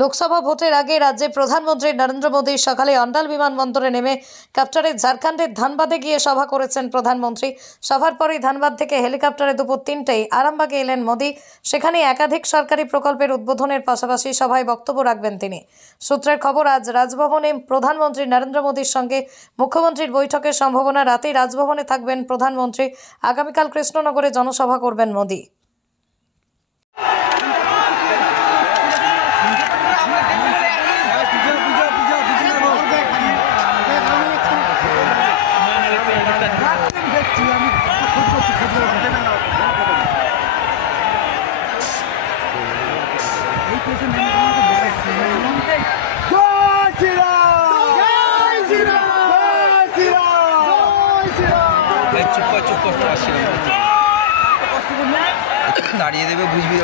লোকসভা ভোটের আগে রাজ্যে প্রধানমন্ত্রী নরেন্দ্র মোদী সকালে অন্ডাল বিমানবন্দরে নেমে ক্যাপ্টারে ঝাড়খণ্ডের ধানবাদে গিয়ে সভা করেছেন প্রধানমন্ত্রী। সভার পরেই ধানবাদ থেকে হেলিকপ্টারে দুপুর 3টেয় আরামবাগে এলেন মোদী। সেখানে একাধিক সরকারি প্রকল্পের উদ্বোধনের পাশাপাশি সভায় বক্তব্য রাখবেন তিনি। সূত্রের খবর, আজ রাজভবনে প্রধানমন্ত্রী নরেন্দ্র মোদীর সঙ্গে মুখ্যমন্ত্রীর বৈঠকের সম্ভাবনা। রাতেই রাজভবনে থাকবেন প্রধানমন্ত্রী। আগামীকাল কৃষ্ণনগরে জনসভা করবেন মোদী। চুপ দাঁড়িয়ে দেবে, বুঝবি।